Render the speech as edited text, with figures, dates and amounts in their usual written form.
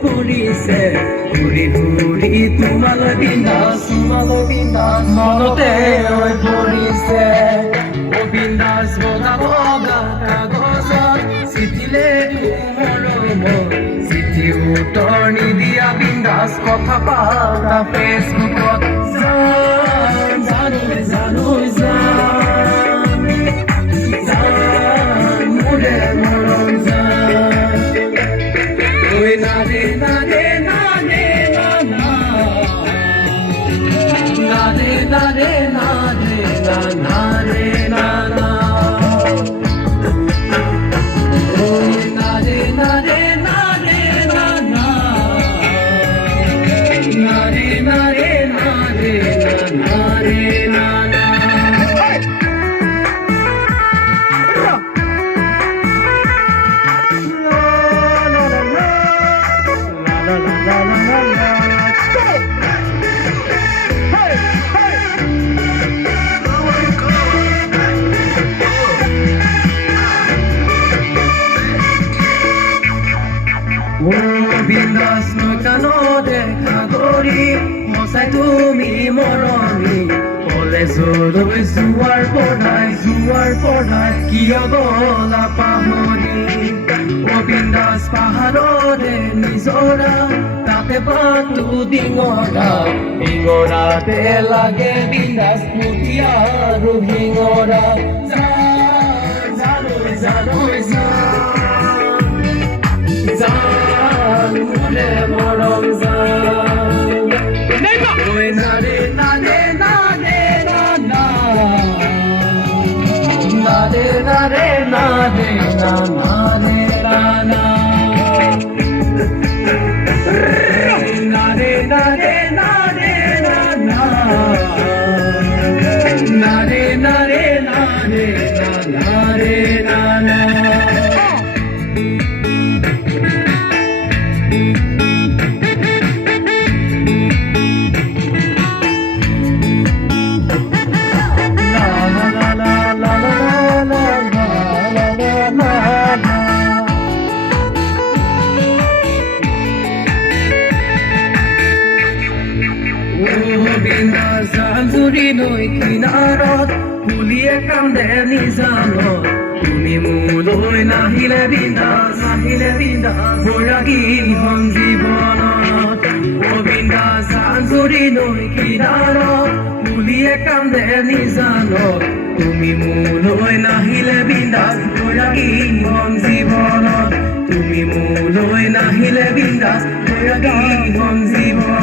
পৰিছে ঘূৰি ঘূৰি তোমালৈ বিন্দাস মনতে হৈ পৰিছে অ বিন্দাস বগা বগা কাগজত চিঠিলে মৰমৰ চিঠি উত্তৰ নিদিয়া বিন্দাস কথা পাতা ফেচবুকত জানো জানো মোৰে মৰম নাৰে নাৰে নাৰে নাৰে নাৰে নাৰে নাৰে নানা নাৰে নাৰে নাৰে নানা নাৰে নাৰে নাৰে নাৰে নানা বিন্দাস নকানতে সাগৰী মচাই তুমি মৰমী কলেজলৈ যোৱাৰ পঢ়াই কিয় গলা পাহৰি অ বিন্দাস পাহাৰৰে নিজৰা তাতে বাটু ডিঙৰাতে লাগে বিন্দাস পুতি আৰু শিঙৰা জানো মোৰে মৰম নাৰে নাৰে নাৰে নাৰে নাৰে নাৰে নাৰে নাৰে নাৰে নাৰে নাৰে নাৰে নাৰে নাৰে নাৰে জালজুৰি নৈ কিনাৰত কুলিয়ে কান্দে নিজানত তুমি মোলৈ নাহিলে বিন্দাস বৈৰাগী হম জীৱনত অ বিন্দাস জালজুৰি নৈ কিনাৰত কুলিয়ে কান্দে নিজানত তুমি মোলৈ নাহিলে বিন্দাস বৈৰাগী হম জীৱনত তুমি মোলৈ নাহিলে বিন্দাস বৈৰাগী হম জীৱনত